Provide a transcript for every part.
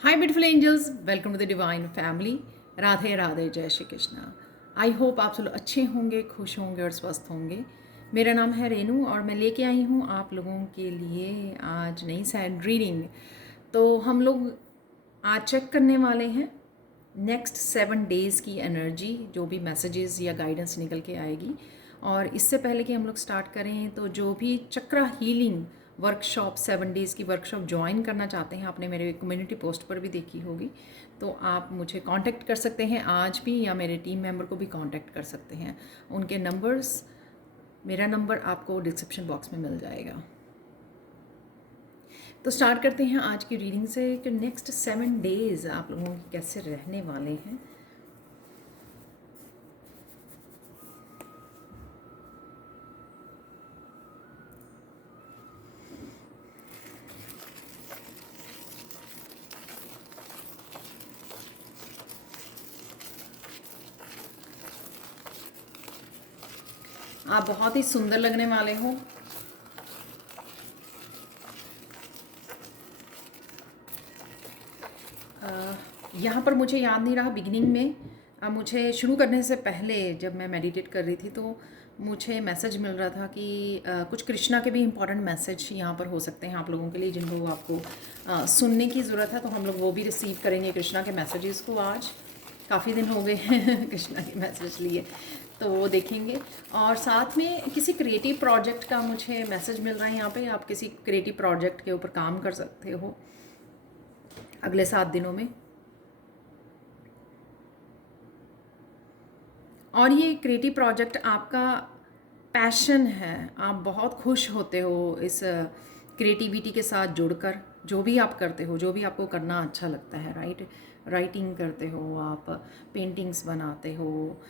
Hi beautiful angels, welcome to the divine family. Radhe Radhe, जय Shri Krishna. I hope आप सब लोग अच्छे होंगे, खुश होंगे और स्वस्थ होंगे। मेरा नाम है रेनू और मैं लेके आई हूँ आप लोगों के लिए आज नई सैड रीडिंग। तो हम लोग आज चेक करने वाले हैं नेक्स्ट 7 डेज़ की एनर्जी, जो भी मैसेजेस या गाइडेंस निकल के आएगी। और इससे पहले कि हम लोग स्टार्ट करें, तो जो भी चक्रा हीलिंग वर्कशॉप 7 डेज़ की वर्कशॉप ज्वाइन करना चाहते हैं, आपने मेरे कम्युनिटी पोस्ट पर भी देखी होगी, तो आप मुझे कांटेक्ट कर सकते हैं आज भी, या मेरे टीम मेंबर को भी कांटेक्ट कर सकते हैं। उनके नंबर्स, मेरा नंबर आपको डिस्क्रिप्शन बॉक्स में मिल जाएगा। तो स्टार्ट करते हैं आज की रीडिंग से कि नेक्स्ट 7 डेज़ आप लोगों के कैसे रहने वाले हैं। आप बहुत ही सुंदर लगने वाले हो। यहाँ पर मुझे याद नहीं रहा बिगिनिंग में, मुझे शुरू करने से पहले जब मैं मेडिटेट कर रही थी तो मुझे मैसेज मिल रहा था कि कुछ कृष्णा के भी इम्पॉर्टेंट मैसेज यहाँ पर हो सकते हैं आप लोगों के लिए, जिनको आपको सुनने की ज़रूरत है। तो हम लोग वो भी रिसीव करेंगे कृष्णा के मैसेजेस को। आज काफ़ी दिन हो गए हैं कृष्णा के मैसेज लिए, तो वो देखेंगे। और साथ में किसी क्रिएटिव प्रोजेक्ट का मुझे मैसेज मिल रहा है यहाँ पे। आप किसी क्रिएटिव प्रोजेक्ट के ऊपर काम कर सकते हो अगले 7 दिनों में। और ये क्रिएटिव प्रोजेक्ट आपका पैशन है, आप बहुत खुश होते हो इस क्रिएटिविटी के साथ जुड़कर। जो भी आप करते हो, जो भी आपको करना अच्छा लगता है, राइट, राइटिंग करते हो आप, पेंटिंग्स बनाते हो,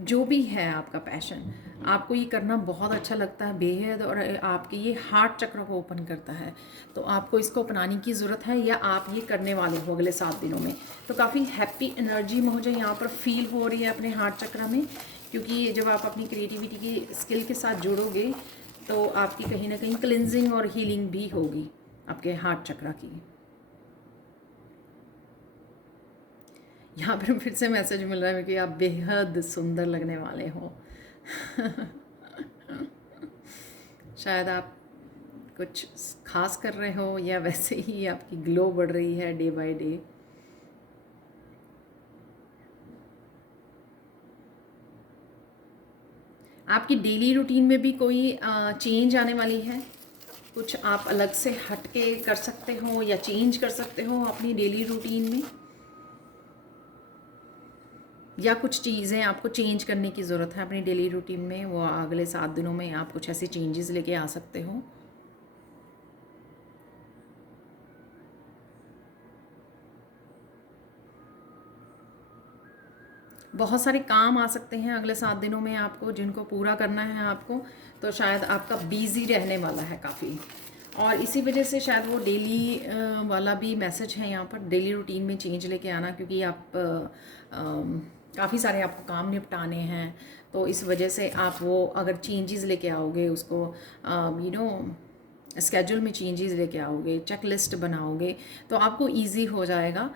जो भी है आपका पैशन, आपको ये करना बहुत अच्छा लगता है बेहद, और आपके ये हार्ट चक्र को ओपन करता है। तो आपको इसको अपनाने की ज़रूरत है, या आप ये करने वाले हो अगले 7 दिनों में। तो काफ़ी हैप्पी एनर्जी मुझे यहाँ पर फील हो रही है अपने हार्ट चक्र में, क्योंकि जब आप अपनी क्रिएटिविटी की स्किल के साथ जुड़ोगे तो आपकी कहीं ना कहीं क्लिनजिंग और हीलिंग भी होगी आपके हार्ट चक्र की। यहाँ पर फिर से मैसेज मिल रहा है कि आप बेहद सुंदर लगने वाले हो। शायद आप कुछ खास कर रहे हो, या वैसे ही आपकी ग्लो बढ़ रही है डे बाय डे। आपकी डेली रूटीन में भी कोई चेंज आने वाली है। कुछ आप अलग से हट के कर सकते हो या चेंज कर सकते हो अपनी डेली रूटीन में, या कुछ चीज़ें आपको चेंज करने की ज़रूरत है अपनी डेली रूटीन में। वो अगले 7 दिनों में आप कुछ ऐसी चेंजेस लेके आ सकते हो। बहुत सारे काम आ सकते हैं अगले 7 दिनों में आपको, जिनको पूरा करना है आपको। तो शायद आपका बिजी रहने वाला है काफ़ी, और इसी वजह से शायद वो डेली वाला भी मैसेज है यहाँ पर, डेली रूटीन में चेंज लेके आना, क्योंकि आप काफ़ी सारे आपको काम निपटाने हैं। तो इस वजह से आप वो अगर चेंजेस लेके आओगे उसको, यू नो, स्केड्यूल में चेंजेस लेके आओगे, चेक लिस्ट बनाओगे, तो आपको इजी हो जाएगा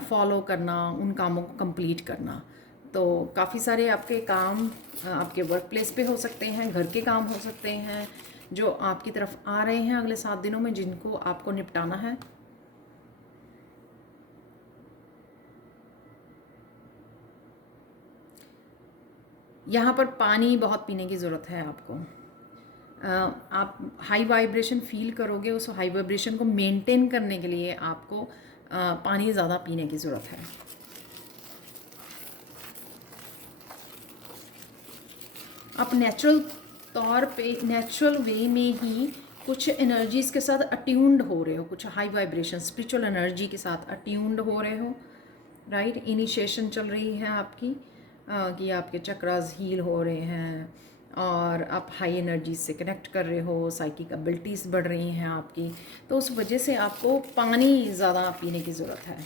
फॉलो करना, उन कामों को कंप्लीट करना। तो काफ़ी सारे आपके काम आपके वर्क प्लेस पे हो सकते हैं, घर के काम हो सकते हैं, जो आपकी तरफ आ रहे हैं अगले 7 दिनों में, जिनको आपको निपटाना है। यहाँ पर पानी बहुत पीने की ज़रूरत है आपको। आप हाई वाइब्रेशन फील करोगे, उस हाई वाइब्रेशन को मेंटेन करने के लिए आपको पानी ज़्यादा पीने की ज़रूरत है। आप नेचुरल तौर पे, नेचुरल वे में ही कुछ एनर्जीज़ के साथ अट्यून्ड हो रहे हो, कुछ हाई वाइब्रेशन स्पिरिचुअल एनर्जी के साथ अट्यून्ड हो रहे हो, राइट। इनिशिएशन चल रही है आपकी, कि आपके चक्रास हील हो रहे हैं, और आप हाई एनर्जी से कनेक्ट कर रहे हो, साइकिक एबिलिटीज़ बढ़ रही हैं आपकी। तो उस वजह से आपको पानी ज़्यादा पीने की ज़रूरत है।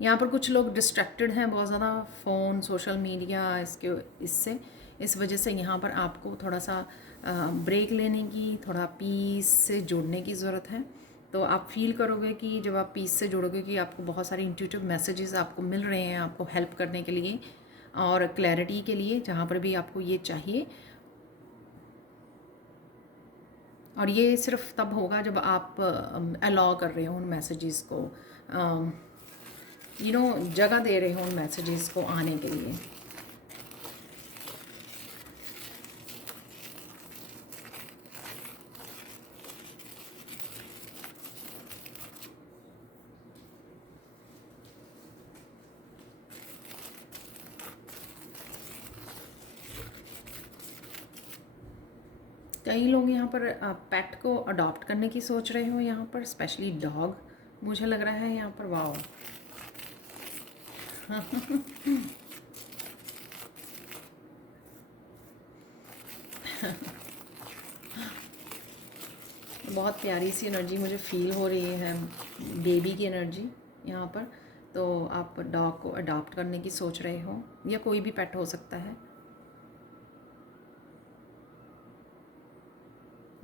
यहाँ पर कुछ लोग डिस्ट्रैक्टेड हैं बहुत ज़्यादा, फ़ोन, सोशल मीडिया, इससे इस वजह से यहाँ पर आपको थोड़ा सा ब्रेक लेने की, थोड़ा पीस से जुड़ने की ज़रूरत है। तो आप फील करोगे कि जब आप पीस से जुड़ोगे कि आपको बहुत सारे इंट्यूटिव मैसेजेस आपको मिल रहे हैं आपको हेल्प करने के लिए और क्लैरिटी के लिए, जहाँ पर भी आपको ये चाहिए। और ये सिर्फ तब होगा जब आप अलाउ कर रहे हो उन मैसेजेस को, जगह दे रहे हो उन मैसेजेस को आने के लिए। कई लोग यहाँ पर पेट को अडॉप्ट करने की सोच रहे हो, यहाँ पर स्पेशली डॉग मुझे लग रहा है यहाँ पर। वाओ बहुत प्यारी सी एनर्जी मुझे फील हो रही है, बेबी की एनर्जी यहाँ पर। तो आप डॉग को अडॉप्ट करने की सोच रहे हो, या कोई भी पेट हो सकता है।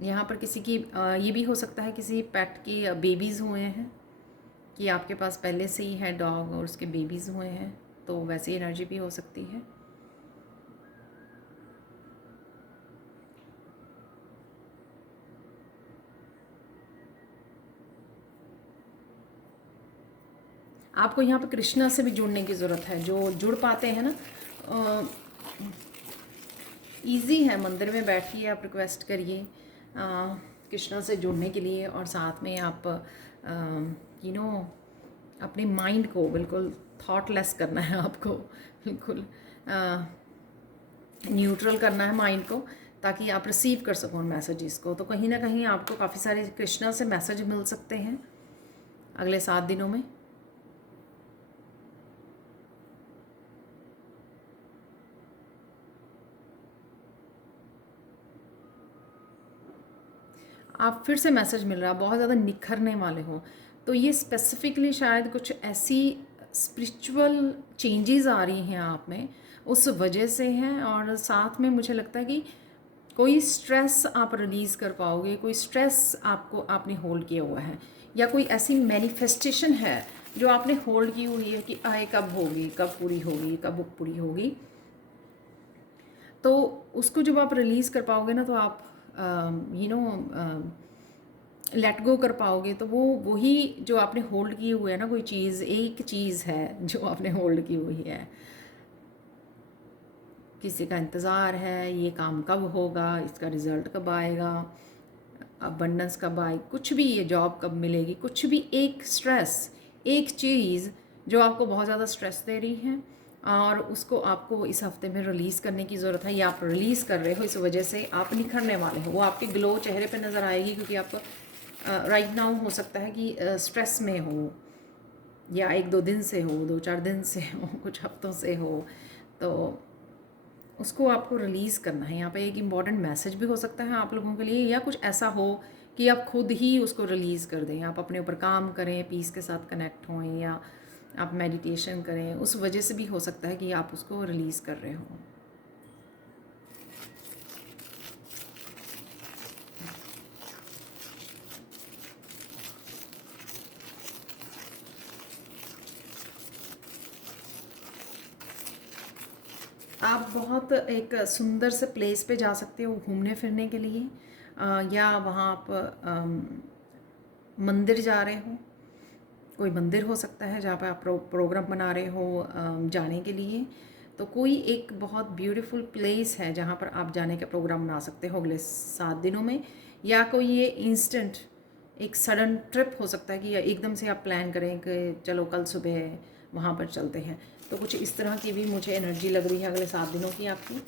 यहाँ पर किसी की ये भी हो सकता है किसी पेट की बेबीज़ हुए हैं, कि आपके पास पहले से ही है डॉग और उसके बेबीज़ हुए हैं, तो वैसी एनर्जी भी हो सकती है। आपको यहाँ पे कृष्णा से भी जुड़ने की ज़रूरत है। जो जुड़ पाते हैं ना, इजी है, मंदिर में बैठिए, आप रिक्वेस्ट करिए कृष्णा से जुड़ने के लिए, और साथ में आप यू नो अपने माइंड को बिल्कुल थॉटलेस करना है आपको, बिल्कुल न्यूट्रल करना है माइंड को, ताकि आप रिसीव कर सको मैसेजेस को। तो कहीं ना कहीं आपको काफ़ी सारे कृष्णा से मैसेज मिल सकते हैं अगले 7 दिनों में। आप फिर से मैसेज मिल रहा है, बहुत ज़्यादा निखरने वाले हो, तो ये स्पेसिफिकली शायद कुछ ऐसी स्पिरिचुअल चेंजेस आ रही हैं आप में, उस वजह से हैं। और साथ में मुझे लगता है कि कोई स्ट्रेस आप रिलीज़ कर पाओगे, कोई स्ट्रेस आपने होल्ड किया हुआ है, या कोई ऐसी मैनिफेस्टेशन है जो आपने होल्ड की हुई है कि आए कब होगी, कब पूरी होगी, कब पूरी होगी। तो उसको जब आप रिलीज़ कर पाओगे ना, तो आप लेट गो कर पाओगे। तो वो वही जो आपने होल्ड की हुई है ना, कोई चीज़, एक चीज़ है जो आपने होल्ड की हुई है, किसी का इंतज़ार है, ये काम कब होगा, इसका रिज़ल्ट कब आएगा, अबंडेंस कब आए, कुछ भी, ये जॉब कब मिलेगी, कुछ भी, एक स्ट्रेस, एक चीज़ जो आपको बहुत ज़्यादा स्ट्रेस दे रही है, और उसको आपको इस हफ्ते में रिलीज़ करने की ज़रूरत है, या आप रिलीज़ कर रहे हो। इस वजह से आप निखरने वाले हो, वो आपके ग्लो चेहरे पे नज़र आएगी, क्योंकि आपको राइट नाउ हो सकता है कि स्ट्रेस में हो, या 1-2 दिन से हो, 2-4 दिन से हो, कुछ हफ्तों से हो, तो उसको आपको रिलीज़ करना है। यहाँ पे एक इम्पॉर्टेंट मैसेज भी हो सकता है आप लोगों के लिए, या कुछ ऐसा हो कि आप खुद ही उसको रिलीज़ कर दें, आप अपने ऊपर काम करें, पीस के साथ कनेक्ट हों, या आप मेडिटेशन करें, उस वजह से भी हो सकता है कि आप उसको रिलीज़ कर रहे हो। आप बहुत एक सुंदर से प्लेस पे जा सकते हो घूमने फिरने के लिए, या वहाँ आप मंदिर जा रहे हो, कोई मंदिर हो सकता है जहाँ पे आप प्रोग्राम बना रहे हो जाने के लिए। तो कोई एक बहुत ब्यूटीफुल प्लेस है जहाँ पर आप जाने का प्रोग्राम बना सकते हो अगले 7 दिनों में, या कोई ये इंस्टेंट एक सडन ट्रिप हो सकता है कि एकदम से आप प्लान करें कि चलो कल सुबह वहाँ पर चलते हैं। तो कुछ इस तरह की भी मुझे एनर्जी लग रही है अगले 7 दिनों की आपकी।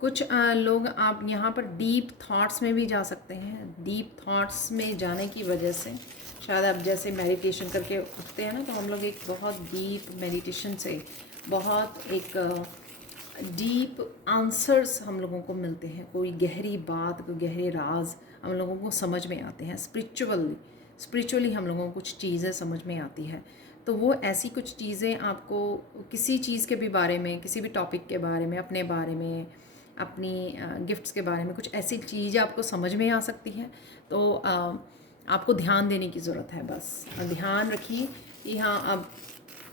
कुछ लोग आप यहाँ पर डीप थॉट्स में भी जा सकते हैं। डीप थॉट्स में जाने की वजह से शायद आप जैसे मेडिटेशन करके उठते हैं ना, तो हम लोग एक बहुत डीप मेडिटेशन से बहुत एक डीप आंसर्स हम लोगों को मिलते हैं। कोई गहरी बात, कोई गहरे राज हम लोगों को समझ में आते हैं। स्पिरिचुअली हम लोगों को कुछ चीज़ें समझ में आती है। तो वो ऐसी कुछ चीज़ें आपको किसी चीज़ के भी बारे में, किसी भी टॉपिक के बारे में, अपने बारे में, अपनी गिफ्ट्स के बारे में कुछ ऐसी चीज़ आपको समझ में आ सकती है। तो आपको ध्यान देने की ज़रूरत है। बस ध्यान रखिए कि हाँ, अब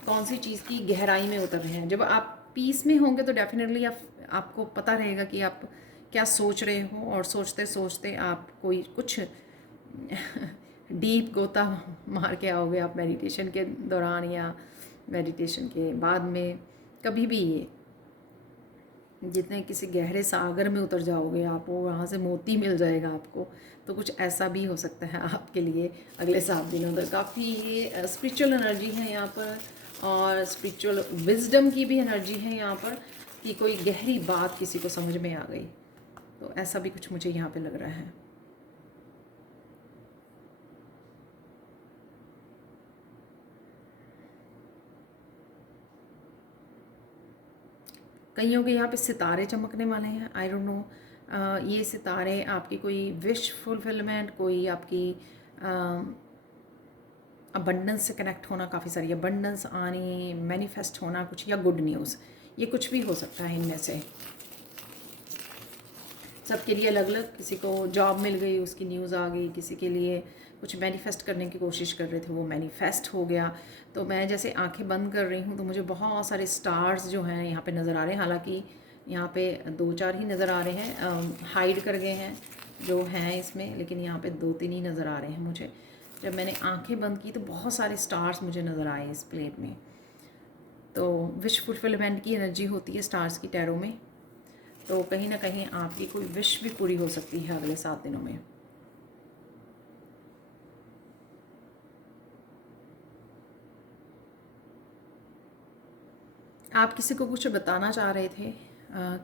कौन सी चीज़ की गहराई में उतर रहे हैं। जब आप पीस में होंगे तो डेफिनेटली आपको पता रहेगा कि आप क्या सोच रहे हो, और सोचते सोचते आप कोई कुछ डीप गोता मार के आओगे आप मेडिटेशन के दौरान या मेडिटेशन के बाद में। कभी भी ये जितने किसी गहरे सागर में उतर जाओगे आप, वो वहाँ से मोती मिल जाएगा आपको। तो कुछ ऐसा भी हो सकता है आपके लिए अगले 7 दिनों तक। काफ़ी ये स्पिरिचुअल एनर्जी है यहाँ पर, और स्पिरिचुअल विजडम की भी एनर्जी है यहाँ पर, कि कोई गहरी बात किसी को समझ में आ गई। तो ऐसा भी कुछ मुझे यहाँ पे लग रहा है। कईयों के यहाँ पे सितारे चमकने वाले हैं। आई डोंट नो, ये सितारे आपकी कोई विश फुलफिलमेंट, कोई आपकी अबंडेंस से कनेक्ट होना, काफ़ी सारी अबंडेंस आनी, मैनिफेस्ट होना कुछ, या गुड न्यूज़, ये कुछ भी हो सकता है इनमें से। सबके लिए अलग अलग। किसी को जॉब मिल गई, उसकी न्यूज़ आ गई। किसी के लिए कुछ मैनिफेस्ट करने की कोशिश कर रहे थे, वो मैनिफेस्ट हो गया। तो मैं जैसे आंखें बंद कर रही हूँ तो मुझे बहुत सारे स्टार्स जो हैं यहाँ पे नज़र आ रहे हैं। हालांकि यहाँ पे 2-4 ही नज़र आ रहे हैं, हाइड कर गए हैं जो हैं इसमें, लेकिन यहाँ पे 2-3 ही नज़र आ रहे हैं मुझे। जब मैंने आंखें बंद की तो बहुत सारे स्टार्स मुझे नज़र आए इस प्लेट में। तो विश फुलफिलमेंट की एनर्जी होती है स्टार्स की टैरो में। तो कहीं ना कहीं आपकी कोई विश भी पूरी हो सकती है अगले 7 दिनों में। आप किसी को कुछ बताना चाह रहे थे,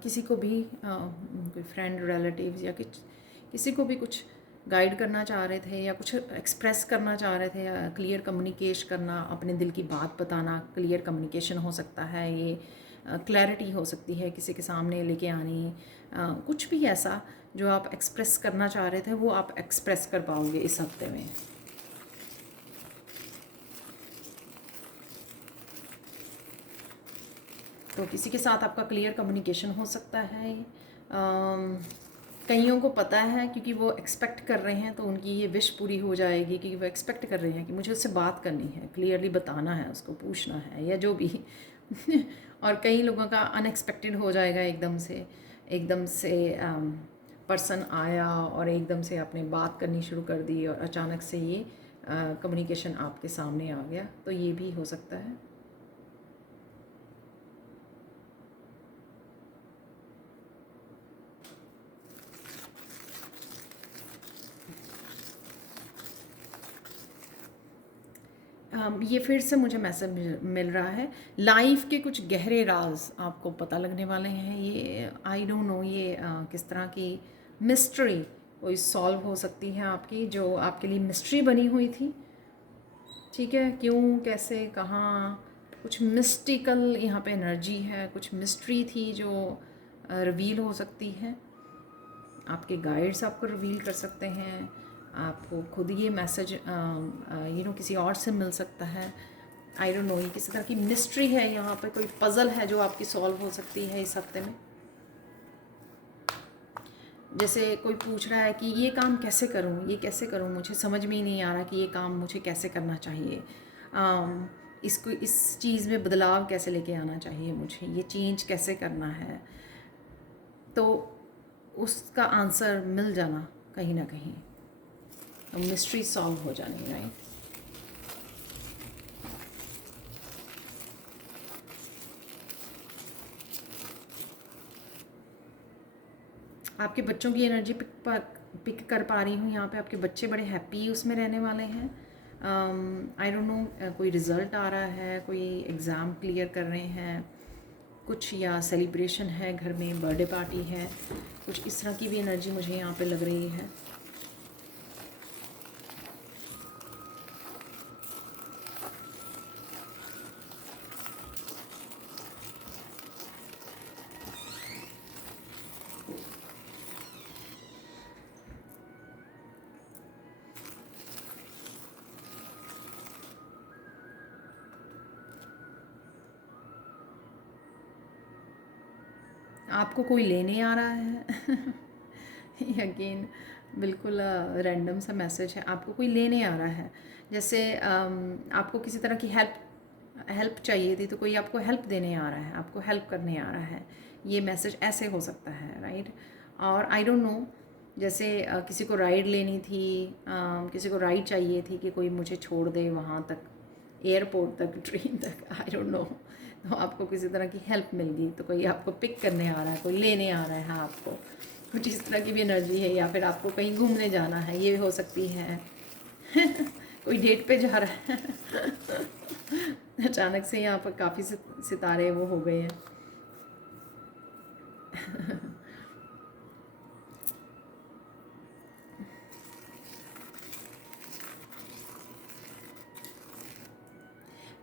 किसी को भी, कोई फ्रेंड, रिलेटिव्स, या किसी को भी कुछ गाइड करना चाह रहे थे, या कुछ एक्सप्रेस करना चाह रहे थे, या क्लियर कम्युनिकेशन करना, अपने दिल की बात बताना। क्लियर कम्युनिकेशन हो सकता है ये, क्लैरिटी हो सकती है किसी के सामने लेके आनी, कुछ भी ऐसा जो आप एक्सप्रेस करना चाह रहे थे वो आप एक्सप्रेस कर पाओगे इस हफ्ते में। तो किसी के साथ आपका क्लियर कम्युनिकेशन हो सकता है। कईयों को पता है, क्योंकि वो एक्सपेक्ट कर रहे हैं, तो उनकी ये विश पूरी हो जाएगी, क्योंकि वो एक्सपेक्ट कर रहे हैं कि मुझे उससे बात करनी है, क्लियरली बताना है, उसको पूछना है, या जो भी और कई लोगों का अनएक्सपेक्टेड हो जाएगा, एकदम से पर्सन आया और एकदम से आपने बात करनी शुरू कर दी, और अचानक से ये कम्युनिकेशन आपके सामने आ गया। तो ये भी हो सकता है। ये फिर से मुझे मैसेज मिल रहा है, लाइफ के कुछ गहरे राज आपको पता लगने वाले हैं। ये आई डोंट नो, ये किस तरह की मिस्ट्री कोई सॉल्व हो सकती है आपकी, जो आपके लिए मिस्ट्री बनी हुई थी। ठीक है, क्यों, कैसे, कहाँ, कुछ मिस्टिकल यहाँ पे एनर्जी है, कुछ मिस्ट्री थी जो रिवील हो सकती है। आपके गाइड्स आपको रिवील कर सकते हैं, आपको खुद ये मैसेज किसी और से मिल सकता है। आई डोंट नो, ये किसी तरह की मिस्ट्री है, यहाँ पे कोई पज़ल है जो आपकी सॉल्व हो सकती है इस हफ्ते में। जैसे कोई पूछ रहा है कि ये काम कैसे करूँ, ये कैसे करूँ, मुझे समझ में ही नहीं आ रहा कि ये काम मुझे कैसे करना चाहिए, इसको, इस चीज़ में बदलाव कैसे लेके आना चाहिए, मुझे ये चेंज कैसे करना है। तो उसका आंसर मिल जाना कहीं ना कहीं, मिस्ट्री सॉल्व हो जानी, राइट। आपके बच्चों की एनर्जी पिक कर पा रही हूँ यहाँ पे। आपके बच्चे बड़े हैप्पी उसमें रहने वाले हैं। आई डोंट नो, कोई रिज़ल्ट आ रहा है, कोई एग्ज़ाम क्लियर कर रहे हैं, कुछ या सेलिब्रेशन है घर में, बर्थडे पार्टी है, कुछ इस तरह की भी एनर्जी मुझे यहाँ पे लग रही है। आपको कोई लेने आ रहा है अगेन बिल्कुल रैंडम सा मैसेज है, आपको कोई लेने आ रहा है। जैसे आपको किसी तरह की हेल्प चाहिए थी, तो कोई आपको हेल्प देने आ रहा है, आपको हेल्प करने आ रहा है। ये मैसेज ऐसे हो सकता है, राइट। और आई डोंट नो, जैसे किसी को राइड लेनी थी, किसी को राइड चाहिए थी कि कोई मुझे छोड़ दे वहाँ तक, एयरपोर्ट तक, ट्रेन तक, आई डोंट नो। तो आपको किसी तरह की हेल्प मिल गई, तो कोई आपको पिक करने आ रहा है, कोई लेने आ रहा है, हाँ आपको कुछ इस तरह की भी एनर्जी है। या फिर आपको कहीं घूमने जाना है, ये हो सकती है कोई डेट पे जा रहा है अचानक से यहाँ पर काफ़ी सितारे वो हो गए हैं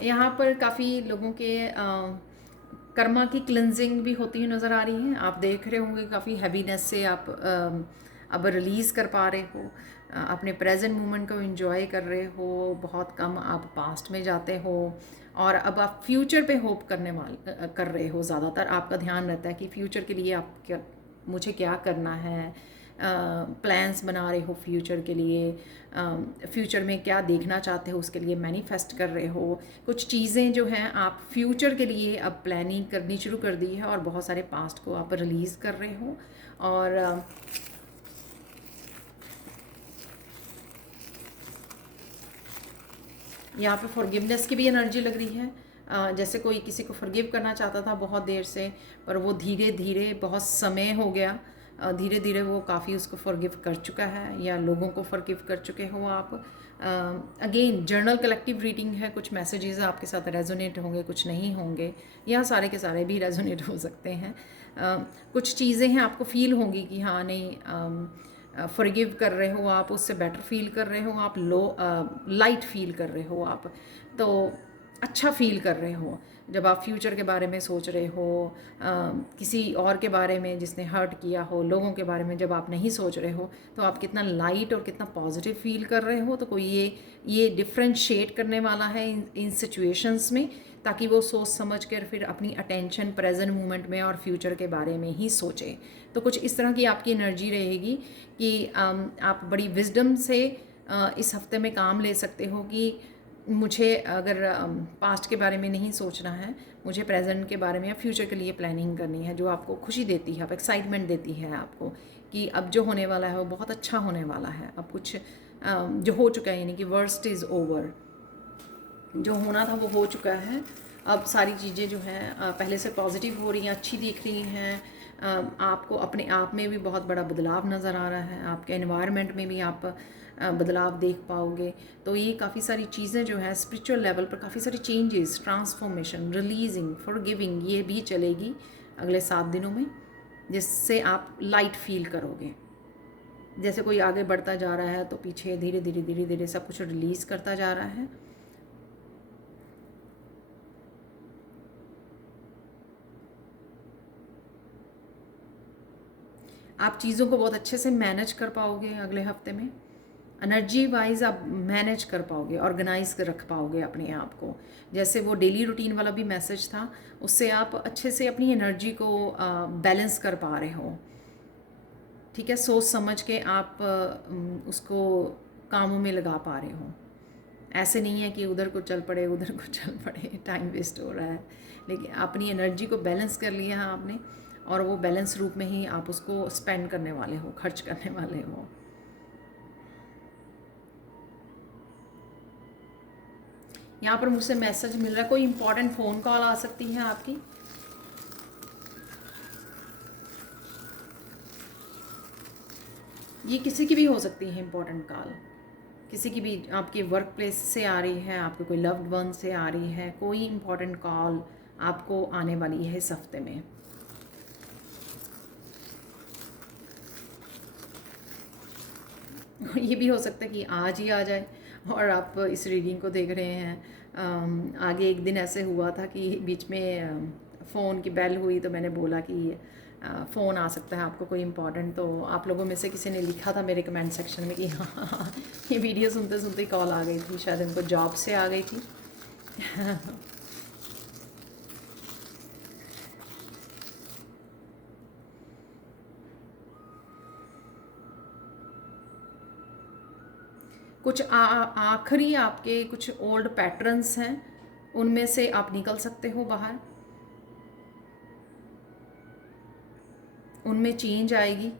यहाँ पर काफ़ी लोगों के कर्मा की क्लिनजिंग भी होती हुई नज़र आ रही है। आप देख रहे होंगे काफ़ी हैवीनेस से आप अब रिलीज़ कर पा रहे हो, अपने प्रेजेंट मोमेंट को एंजॉय कर रहे हो, बहुत कम आप पास्ट में जाते हो, और अब आप फ्यूचर पे होप कर रहे हो। ज़्यादातर आपका ध्यान रहता है कि फ्यूचर के लिए आप क्या, मुझे क्या करना है, प्लान्स बना रहे हो फ्यूचर के लिए, फ्यूचर में क्या देखना चाहते हो उसके लिए मैनिफेस्ट कर रहे हो। कुछ चीज़ें जो हैं आप फ्यूचर के लिए अब प्लानिंग करनी शुरू कर दी है, और बहुत सारे पास्ट को आप रिलीज़ कर रहे हो। और यहाँ पे फॉरगिवनेस की भी एनर्जी लग रही है। जैसे कोई किसी को फॉरगिव करना चाहता था बहुत देर से, पर वो धीरे धीरे, बहुत समय हो गया, धीरे धीरे वो काफ़ी उसको फॉरगिव कर चुका है, या लोगों को फॉरगिव कर चुके हो आप। अगेन जर्नल कलेक्टिव रीडिंग है, कुछ मैसेजेस आपके साथ रेजोनेट होंगे, कुछ नहीं होंगे, या सारे के सारे भी रेजोनेट हो सकते हैं। कुछ चीज़ें हैं आपको फील होंगी कि हाँ नहीं, फॉरगिव कर रहे हो आप, उससे बेटर फील कर रहे हो आप, लाइट फील कर रहे हो आप, तो अच्छा फील कर रहे हो। जब आप फ्यूचर के बारे में सोच रहे हो, किसी और के बारे में जिसने हर्ट किया हो, लोगों के बारे में जब आप नहीं सोच रहे हो, तो आप कितना लाइट और कितना पॉजिटिव फील कर रहे हो। तो कोई ये डिफ्रेंशिएट करने वाला है इन सिचुएशंस में, ताकि वो सोच समझ कर फिर अपनी अटेंशन प्रेजेंट मोमेंट में और फ्यूचर के बारे में ही सोचे। तो कुछ इस तरह की आपकी एनर्जी रहेगी कि आप बड़ी विजडम से इस हफ्ते में काम ले सकते हो कि मुझे अगर पास्ट के बारे में नहीं सोचना है, मुझे प्रेजेंट के बारे में या फ्यूचर के लिए प्लानिंग करनी है, जो आपको खुशी देती है, आप एक्साइटमेंट देती है आपको कि अब जो होने वाला है वो बहुत अच्छा होने वाला है। अब कुछ जो हो चुका है, यानी कि वर्स्ट इज़ ओवर, जो होना था वो हो चुका है। अब सारी चीज़ें जो हैं पहले से पॉजिटिव हो रही हैं, अच्छी दिख रही हैं। आपको अपने आप में भी बहुत बड़ा बदलाव नज़र आ रहा है, आपके एनवायरनमेंट में भी आप बदलाव देख पाओगे। तो ये काफ़ी सारी चीज़ें जो हैं स्पिरिचुअल लेवल पर, काफ़ी सारी चेंजेस, ट्रांसफॉर्मेशन, रिलीजिंग, फॉरगिविंग, ये भी चलेगी अगले 7 दिनों में, जिससे आप लाइट फील करोगे। जैसे कोई आगे बढ़ता जा रहा है, तो पीछे धीरे धीरे धीरे धीरे सब कुछ रिलीज़ करता जा रहा है। आप चीज़ों को बहुत अच्छे से मैनेज कर पाओगे अगले हफ्ते में। एनर्जी वाइज आप मैनेज कर पाओगे, ऑर्गेनाइज कर रख पाओगे अपने आप को। जैसे वो डेली रूटीन वाला भी मैसेज था, उससे आप अच्छे से अपनी एनर्जी को बैलेंस कर पा रहे हो। ठीक है, सोच समझ के आप उसको कामों में लगा पा रहे हो। ऐसे नहीं है कि उधर को चल पड़े, उधर को चल पड़े, टाइम वेस्ट हो रहा है। लेकिन अपनी एनर्जी को बैलेंस कर लिया है आपने, और वो बैलेंस रूप में ही आप उसको स्पेंड करने वाले हो, खर्च करने वाले हो। यहाँ पर मुझसे मैसेज मिल रहा है, कोई इंपॉर्टेंट फ़ोन कॉल आ सकती है आपकी। ये किसी की भी हो सकती है इंपॉर्टेंट कॉल, किसी की भी, आपके वर्क प्लेस से आ रही है, आपके कोई लव्ड वन से आ रही है, कोई इंपॉर्टेंट कॉल आपको आने वाली है इस हफ्ते में। ये भी हो सकता है कि आज ही आ जाए और आप इस रीडिंग को देख रहे हैं। आगे एक दिन ऐसे हुआ था कि बीच में फ़ोन की बेल हुई, तो मैंने बोला कि फ़ोन आ सकता है आपको कोई इम्पोर्टेंट। तो आप लोगों में से किसी ने लिखा था मेरे कमेंट सेक्शन में कि हाँ ये वीडियो सुनते सुनते कॉल आ गई थी, शायद उनको जॉब से आ गई थी। कुछ आखिरी आपके कुछ ओल्ड पैटर्न्स हैं, उनमें से आप निकल सकते हो बाहर। उनमें चेंज आएगी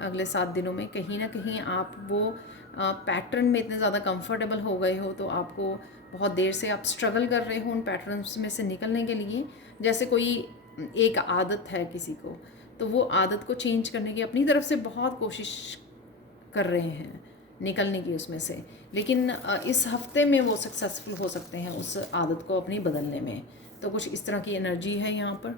अगले 7 दिनों में। कहीं ना कहीं आप वो पैटर्न में इतने ज़्यादा कंफर्टेबल हो गए हो, तो आपको बहुत देर से आप स्ट्रगल कर रहे हो उन पैटर्न्स में से निकलने के लिए। जैसे कोई एक आदत है किसी को, तो वो आदत को चेंज करने की अपनी तरफ से बहुत कोशिश कर रहे हैं निकलने की उसमें से, लेकिन इस हफ्ते में वो सक्सेसफुल हो सकते हैं उस आदत को अपनी बदलने में। तो कुछ इस तरह की एनर्जी है यहाँ पर।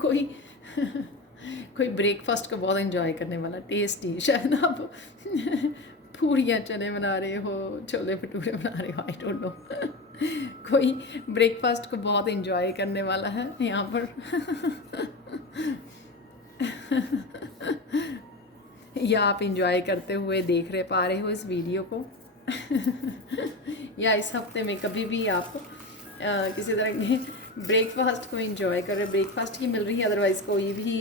कोई कोई ब्रेकफास्ट को बहुत एंजॉय करने वाला, टेस्टी, शायद आप पूरियाँ चने बना रहे हो, छोले भटूरे बना रहे हो, आई डोंट नो। कोई ब्रेकफास्ट को बहुत एंजॉय करने वाला है यहाँ पर। या आप इंजॉय करते हुए देख रहे पा रहे हो इस वीडियो को। या इस हफ्ते में कभी भी आप किसी तरह के ब्रेकफास्ट को एंजॉय कर रहे, ब्रेकफास्ट की मिल रही है, अदरवाइज़ कोई भी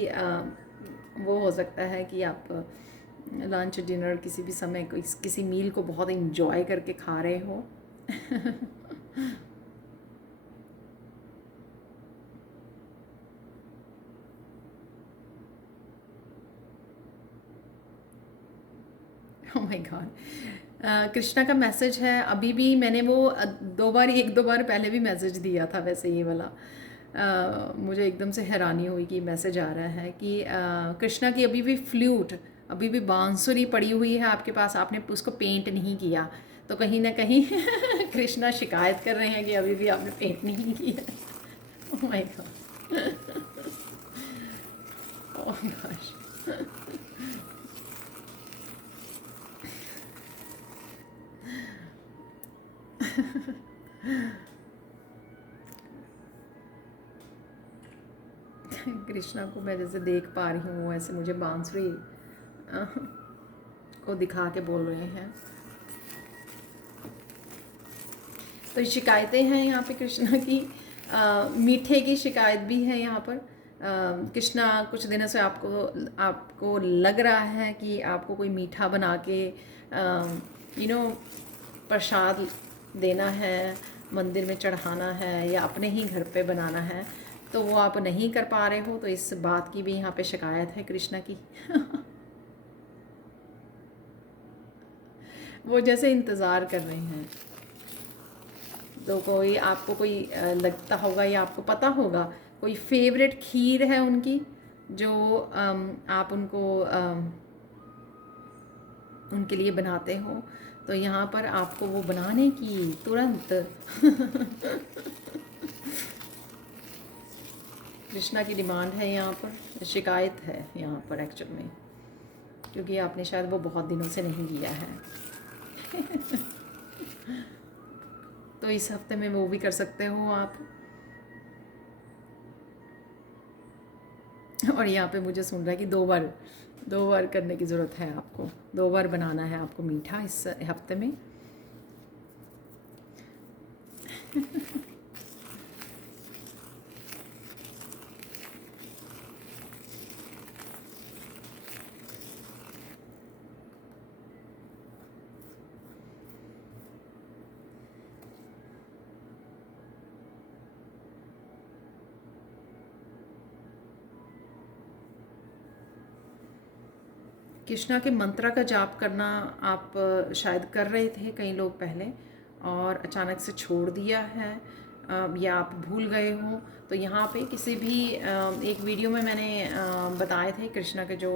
वो हो सकता है कि आप लंच डिनर किसी भी समय किसी मील को बहुत एंजॉय करके खा रहे हो। ओह माय गॉड, कृष्णा का मैसेज है। अभी भी मैंने वो एक दो बार पहले भी मैसेज दिया था वैसे ये वाला। मुझे एकदम से हैरानी हुई कि मैसेज आ रहा है कि कृष्णा की अभी भी फ्लूट, अभी भी बांसुरी पड़ी हुई है आपके पास, आपने उसको पेंट नहीं किया। तो कहीं ना कहीं कृष्णा शिकायत कर रहे हैं कि अभी भी आपने पेंट नहीं किया। Oh my God, oh gosh. Krishna को मैं जैसे देख पा रही हूँ ऐसे मुझे बांसुरी को दिखा के बोल रहे हैं। तो ये शिकायतें हैं यहाँ पे कृष्णा की। मीठे की शिकायत भी है यहाँ पर। कृष्णा कुछ दिनों से आपको लग रहा है कि आपको कोई मीठा बना के प्रसाद देना है, मंदिर में चढ़ाना है या अपने ही घर पे बनाना है, तो वो आप नहीं कर पा रहे हो। तो इस बात की भी यहाँ पे शिकायत है कृष्णा की। वो जैसे इंतज़ार कर रहे हैं। तो कोई आपको कोई लगता होगा या आपको पता होगा कोई फेवरेट खीर है उनकी, जो आप उनको उनके लिए बनाते हो। तो यहाँ पर आपको वो बनाने की तुरंत कृष्णा की डिमांड है यहाँ पर, शिकायत है यहाँ पर एक्चुअल में, क्योंकि आपने शायद वो बहुत दिनों से नहीं किया है। तो इस हफ्ते में वो भी कर सकते हो आप। और यहाँ पे मुझे सुन रहा है कि दो बार करने की ज़रूरत है आपको, 2 बार बनाना है आपको मीठा इस हफ्ते में। कृष्णा के मंत्रा का जाप करना आप शायद कर रहे थे कई लोग पहले, और अचानक से छोड़ दिया है। या आप भूल गए हो, तो यहाँ पे किसी भी एक वीडियो में मैंने बताए थे कृष्णा के, जो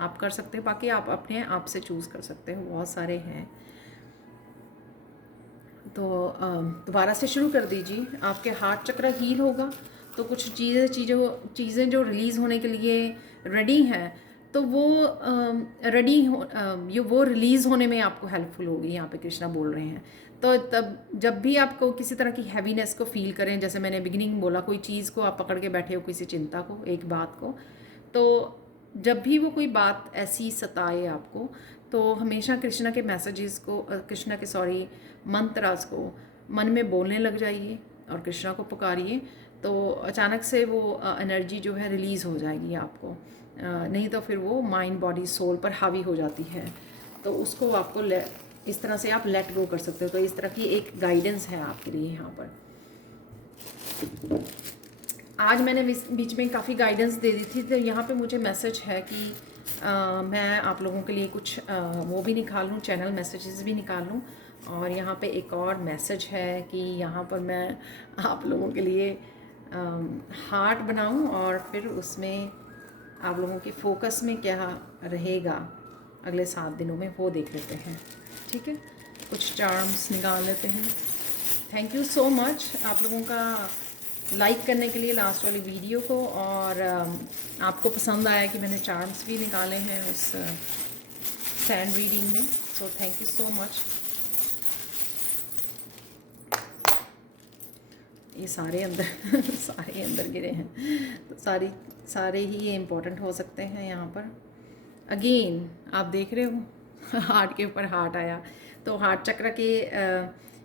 आप कर सकते हैं। बाकी आप अपने आप से चूज़ कर सकते हो, बहुत सारे हैं। तो दोबारा से शुरू कर दीजिए। आपके हार्ट चक्र हील होगा तो कुछ चीज़ें जो रिलीज़ होने के लिए रेडी हैं, तो वो रेडी हो वो रिलीज़ होने में आपको हेल्पफुल होगी, यहाँ पे कृष्णा बोल रहे हैं। तो तब जब भी आपको किसी तरह की हैवीनेस को फील करें, जैसे मैंने बिगिनिंग में बोला, कोई चीज़ को आप पकड़ के बैठे हो, किसी चिंता को, एक बात को, तो जब भी वो कोई बात ऐसी सताए आपको, तो हमेशा कृष्णा के मैसेजेस को, कृष्णा के सॉरी मंत्रास को मन में बोलने लग जाइए और कृष्णा को पुकारिए। तो अचानक से वो एनर्जी जो है रिलीज़ हो जाएगी आपको। नहीं तो फिर वो माइंड बॉडी सोल पर हावी हो जाती है, तो उसको आपको इस तरह से आप लेट गो कर सकते हो। तो इस तरह की एक गाइडेंस है आपके लिए यहाँ पर। आज मैंने बीच में काफ़ी गाइडेंस दे दी थी, तो यहाँ पे मुझे मैसेज है कि मैं आप लोगों के लिए कुछ वो भी निकाल लूँ, चैनल मैसेजेस भी निकाल लूँ। और यहाँ पे एक और मैसेज है कि यहाँ पर मैं आप लोगों के लिए हार्ट बनाऊँ और फिर उसमें आप लोगों के फोकस में क्या रहेगा अगले 7 दिनों में, वो देख लेते हैं। ठीक है, कुछ चार्म्स निकाल लेते हैं। थैंक यू सो मच आप लोगों का लाइक करने के लिए लास्ट वाली वीडियो को, और आपको पसंद आया कि मैंने चार्म्स भी निकाले हैं उस सैंड रीडिंग में। So thank you so much. ये सारे अंदर सारे अंदर गिरे हैं, तो सारे ही ये इम्पोर्टेंट हो सकते हैं यहाँ पर। अगेन आप देख रहे हो हार्ट के ऊपर हार्ट आया, तो हार्ट चक्र के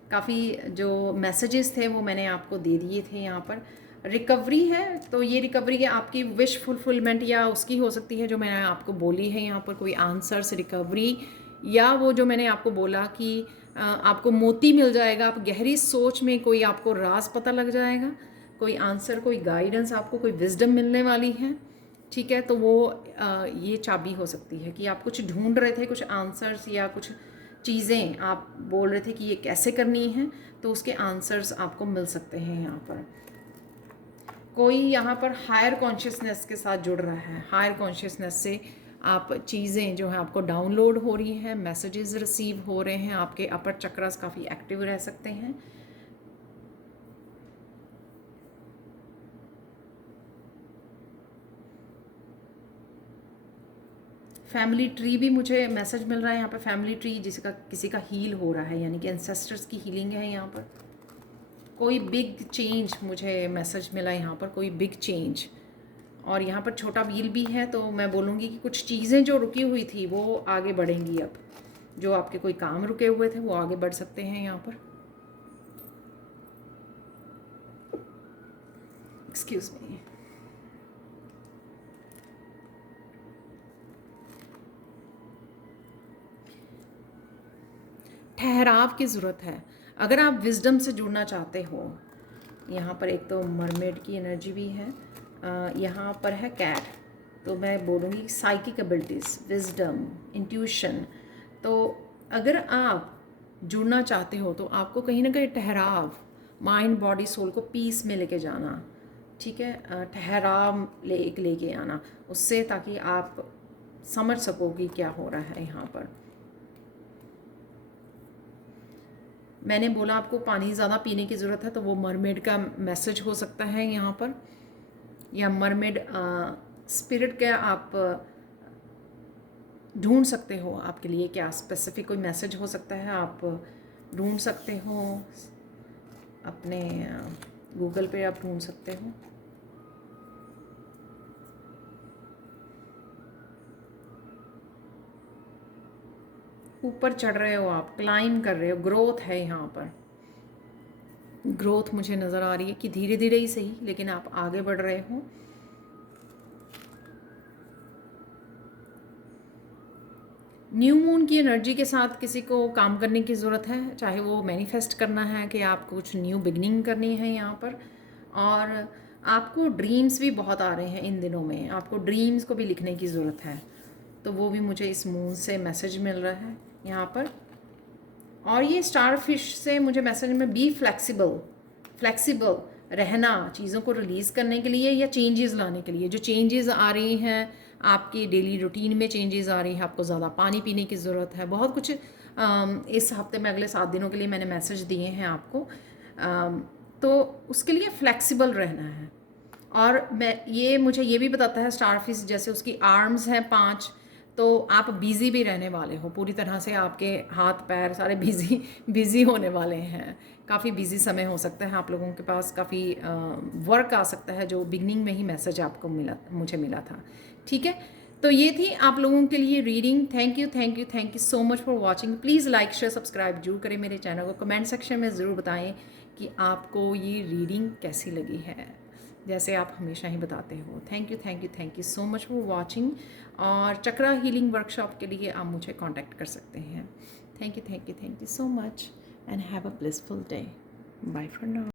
काफ़ी जो मैसेजेस थे वो मैंने आपको दे दिए थे। यहाँ पर रिकवरी है, तो ये रिकवरी है आपकी विश फुलफिलमेंट या उसकी हो सकती है जो मैंने आपको बोली है यहाँ पर, कोई आंसर्स रिकवरी, या वो जो मैंने आपको बोला कि आपको मोती मिल जाएगा, आप गहरी सोच में कोई आपको राज पता लग जाएगा, कोई आंसर, कोई गाइडेंस, आपको कोई विजडम मिलने वाली है। ठीक है, तो वो ये चाबी हो सकती है कि आप कुछ ढूंढ रहे थे, कुछ आंसर्स या कुछ चीज़ें आप बोल रहे थे कि ये कैसे करनी है, तो उसके आंसर्स आपको मिल सकते हैं यहाँ पर। कोई यहाँ पर हायर कॉन्शियसनेस के साथ जुड़ रहा है, हायर कॉन्शियसनेस से आप चीज़ें जो है आपको डाउनलोड हो रही हैं, मैसेजेस रिसीव हो रहे हैं, आपके अपर चक्रास काफ़ी एक्टिव रह सकते हैं। फैमिली ट्री भी मुझे मैसेज मिल रहा है यहाँ पर, फैमिली ट्री जिसका किसी का हील हो रहा है, यानी कि एंसेस्टर्स की हीलिंग है यहाँ पर। कोई बिग चेंज मुझे मैसेज मिला यहाँ पर, कोई बिग चेंज। और यहाँ पर छोटा व्हील भी है, तो मैं बोलूँगी कि कुछ चीज़ें जो रुकी हुई थी वो आगे बढ़ेंगी। अब जो आपके कोई काम रुके हुए थे वो आगे बढ़ सकते हैं यहाँ पर। Excuse me. ठहराव की ज़रूरत है अगर आप विजडम से जुड़ना चाहते हो। यहाँ पर एक तो मरमेड की एनर्जी भी है, यहाँ पर है कैट, तो मैं बोलूँगी साइकिक एबिलिटीज़, विजडम, इंट्यूशन। तो अगर आप जुड़ना चाहते हो तो आपको कहीं ना कहीं ठहराव, माइंड बॉडी सोल को पीस में लेके जाना। ठीक है, ठहराव लेके आना उससे, ताकि आप समझ सको कि क्या हो रहा है यहाँ पर। मैंने बोला आपको पानी ज़्यादा पीने की ज़रूरत है, तो वो मरमेड का मैसेज हो सकता है यहाँ पर, या मरमेड स्पिरिट का आप ढूंढ सकते हो। आपके लिए क्या स्पेसिफिक कोई मैसेज हो सकता है, आप ढूंढ सकते हो अपने गूगल पे, आप ढूंढ सकते हो। ऊपर चढ़ रहे हो आप, क्लाइम कर रहे हो, ग्रोथ है यहाँ पर। ग्रोथ मुझे नज़र आ रही है कि धीरे धीरे ही सही, लेकिन आप आगे बढ़ रहे हो। न्यू मून की एनर्जी के साथ किसी को काम करने की ज़रूरत है, चाहे वो मैनिफेस्ट करना है कि आपको कुछ न्यू बिगनिंग करनी है यहाँ पर। और आपको ड्रीम्स भी बहुत आ रहे हैं इन दिनों में, आपको ड्रीम्स को भी लिखने की ज़रूरत है, तो वो भी मुझे इस मून से मैसेज मिल रहा है यहाँ पर। और ये स्टार फिश से मुझे मैसेज में बी फ्लेक्सिबल, फ्लेक्सिबल रहना चीज़ों को रिलीज़ करने के लिए या चेंजेस लाने के लिए। जो चेंजेस आ रही हैं आपकी डेली रूटीन में, चेंजेस आ रही हैं, आपको ज़्यादा पानी पीने की ज़रूरत है, बहुत कुछ इस हफ्ते में अगले 7 दिनों के लिए मैंने मैसेज दिए हैं आपको। तो उसके लिए फ्लेक्सिबल रहना है। और मुझे ये भी बताता है स्टारफिश, जैसे उसकी आर्म्स हैं 5, तो आप बिज़ी भी रहने वाले हो पूरी तरह से, आपके हाथ पैर सारे बिज़ी बिज़ी होने वाले हैं। काफ़ी बिज़ी समय हो सकता है आप लोगों के पास, काफ़ी वर्क आ सकता है, जो बिगनिंग में ही मैसेज आपको मुझे मिला था। ठीक है, तो ये थी आप लोगों के लिए reading. Thank you thank you thank you so much for watching. Please like share subscribe जरूर करें मेरे चैनल को। कमेंट सेक्शन में ज़रूर बताएं कि आपको ये रीडिंग कैसी लगी है, जैसे आप हमेशा ही बताते हो। Thank you thank you thank you so much for watching. और चक्रा हीलिंग वर्कशॉप के लिए आप मुझे कांटेक्ट कर सकते हैं। Thank you so much and have a blissful day. Bye for now.